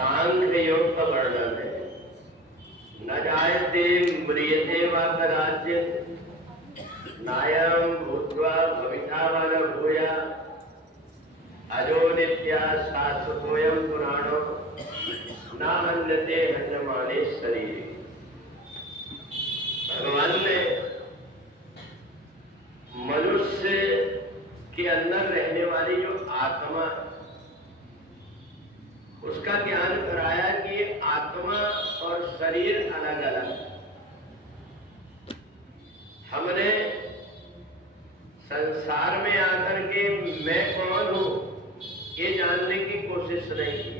सांख्य योग का वर्णन है। न जायते म्रियते वा कदाचित् नायं भूत्वा भविता वा न भूयात् अजो नित्या शाश्वतोऽयं पुराणो न हन्यते हन्यमाने शरीरे। भगवान ने मनुष्य के अंदर रहने वाली जो आत्मा उसका ज्ञान कराया कि ये आत्मा और शरीर अलग अलग। हमने संसार में आकर के मैं कौन हूं ये जानने की कोशिश नहीं की।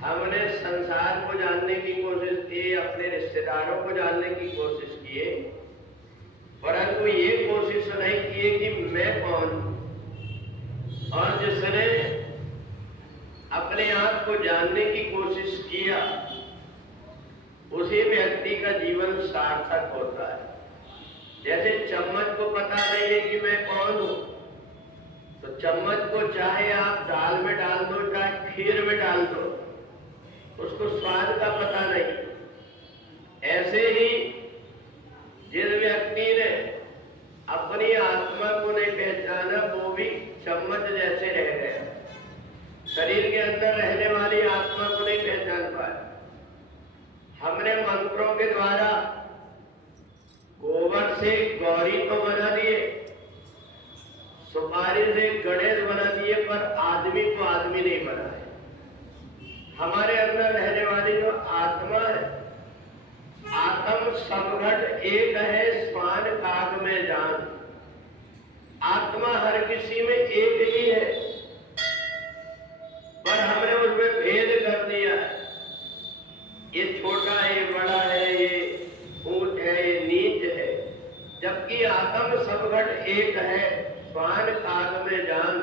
हमने संसार को जानने की कोशिश की, अपने रिश्तेदारों को जानने की कोशिश की, परंतु ये कोशिश नहीं की कि मैं कौन। और जिसने अपने आप को जानने की कोशिश किया उसी व्यक्ति का जीवन सार्थक होता है। जैसे चम्मच को पता नहीं है कि मैं कौन हूं, तो चम्मच को चाहे आप दाल में डाल दो चाहे खीर में डाल दो, उसको स्वाद का पता नहीं। ऐसे ही जिस व्यक्ति ने अपनी आत्मा को नहीं पहचाना वो भी चम्मच जैसे रह गया। शरीर के अंदर रहने वाली आत्मा को नहीं पहचान पाया। हमने मंत्रों के द्वारा गोबर से गौरी तो बना दिए, सुपारी से गणेश बना दिए, पर आदमी को आदमी नहीं बनाए। हमारे अंदर रहने वाली जो आत्मा है, आत्म सब घट एक है स्वान काग में जान। आत्मा हर किसी में एक ही है, पर हमने उसमें भेद कर दिया। ये छोटा है, ये बड़ा है, ये ऊंच है, ये नीच है, जबकि आत्म सब घट एक है स्वान काग में जान।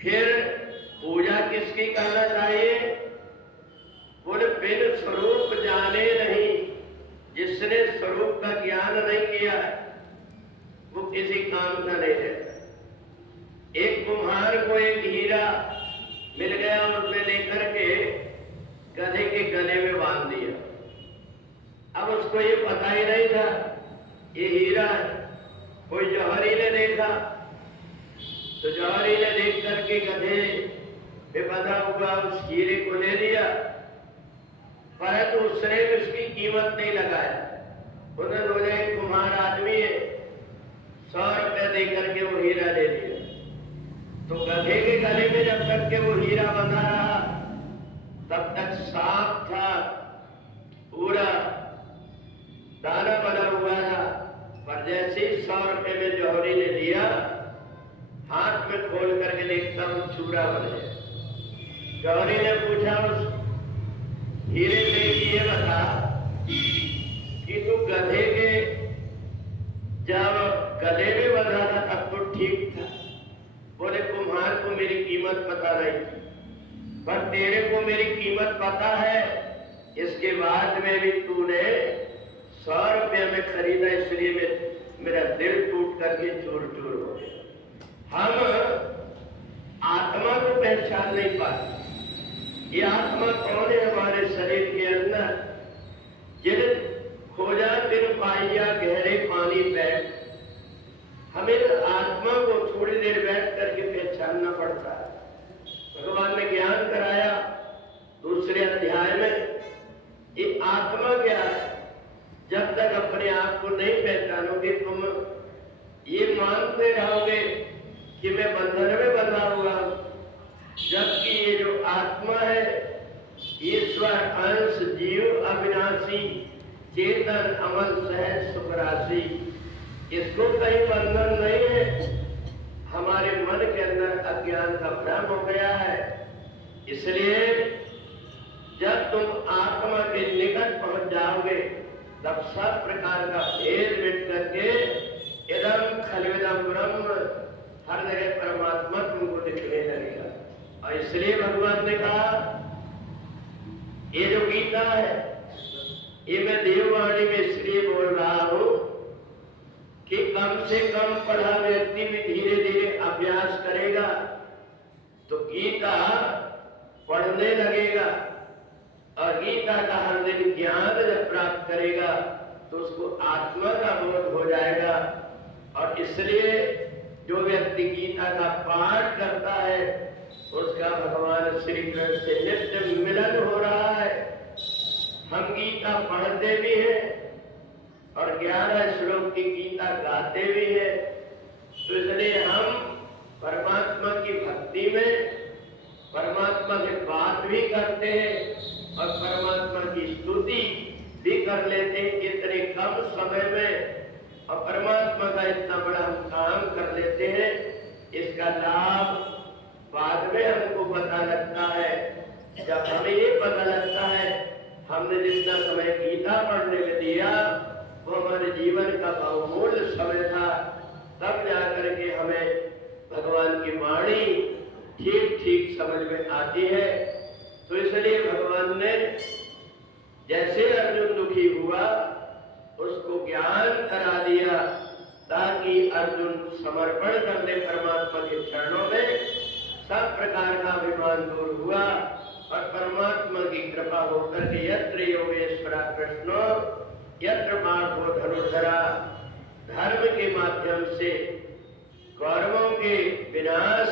फिर पूजा किसकी करना चाहिए? बोले बिन स्वरूप जाने नहीं। जिसने स्वरूप का ज्ञान नहीं किया वो किसी काम का नहीं रहता। एक कुम्हार को एक हीरा मिल गया और उसने लेकर के गधे के गले में बांध दिया। अब उसको ये पता ही नहीं था ये हीरा है। कोई जौहरी ने देखा तो जौहरी ने देख करके गधे पे बंधा हुआ उस हीरे को ले लिया, परंतु उसने उसकी कीमत नहीं लगाया। उन्होंने एक कुम्हार आदमी है, 100 रुपये दे करके वो हीरा ले लिया। तो गधे के गले में जब तक के वो हीरा बंधा रहा तब तक सांप था, पूरा दाना बना हुआ था। पर जैसे ही 100 रुपये में जौहरी ने लिया, हाथ में खोल करके देखता हूं चूरा बन गया। जौहरी ने पूछा उस हीरे से कि ये बता कि तू गधे के जब गले में बंधा था तब तो ठीक था। बोले कुम्हार को मेरी कीमत पता नहीं, पर तेरे को मेरी कीमत पता है। इसके बाद में भी तूने 100 रुपये में खरीदा, इसलिए मेरा दिल टूट करके चूर चूर हो गया। हम आत्मा को पहचान नहीं पाते। ये आत्मा कौन है? हमारे शरीर के अंदर जिन खोजा तिन पाइया गहरे पानी बैठ। हमें आत्मा को थोड़ी देर बैठ करके पहचानना पड़ता है। भगवान ने ज्ञान कराया दूसरे अध्याय में, ये आत्मा क्या है? जब तक अपने आप को नहीं पहचानोगे तुम ये मानते रहोगे कि मैं बंधन में बंधा हुआ, जबकि ये जो आत्मा है ईश्वर अंश जीव अविनाशी चेतन अमल सहज सुखराशि, इसको कहीं बंधन नहीं है। हमारे मन के अंदर अज्ञान का भ्रम हो गया है। इसलिए जब तुम आत्मा के निकट पहुंच जाओगे तब सब प्रकार का भेद मिट करके इदम खलविदम ब्रह्म, हर जगह परमात्मा तुमको दिखने लगेगा। और इसलिए भगवान ने कहा ये जो गीता है ये मैं देववाणी में इसलिए बोल रहा हूं कि कम से कम पढ़ा व्यक्ति भी धीरे धीरे अभ्यास करेगा तो गीता पढ़ने लगेगा और गीता का हर दिन ज्ञान जब प्राप्त करेगा तो उसको आत्मा का बोध हो जाएगा। और इसलिए जो व्यक्ति गीता का पाठ करता है उसका भगवान श्री कृष्ण से नित्य मिलन हो रहा है। हम गीता पढ़ते भी हैं और 11 श्लोक की गीता गाते भी हैं, तो इसलिए हम परमात्मा की भक्ति में परमात्मा से बात भी करते हैं और परमात्मा की स्तुति भी कर लेते हैं इतने कम समय में, और परमात्मा का इतना बड़ा हम काम कर लेते हैं। इसका लाभ बाद में हमको पता लगता है। जब हमें ये पता लगता है हमने जितना समय गीता पढ़ने में दिया वो हमारे जीवन का बहुमूल्य समय था, तब जाकर के हमें भगवान की वाणी ठीक ठीक समझ में आती है। तो इसलिए भगवान ने जैसे अर्जुन दुखी हुआ उसको ज्ञान करा दिया ताकि अर्जुन समर्पण कर दे परमात्मा के चरणों में। सब प्रकार का अभिमान दूर हुआ और परमात्मा की कृपा होकर के यत्र योगेश्वरा कृष्णो यत्र पार्थो धनुर्धरा, धर्म के माध्यम से कौरवों के विनाश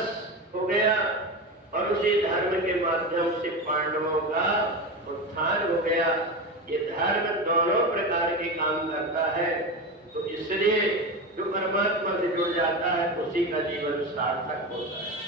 हो गया और उसी धर्म के माध्यम से पांडवों का उत्थान हो गया। ये धर्म दोनों प्रकार के काम करता है, तो इसलिए जो परमात्मा से जुड़ जाता है उसी का जीवन सार्थक होता है।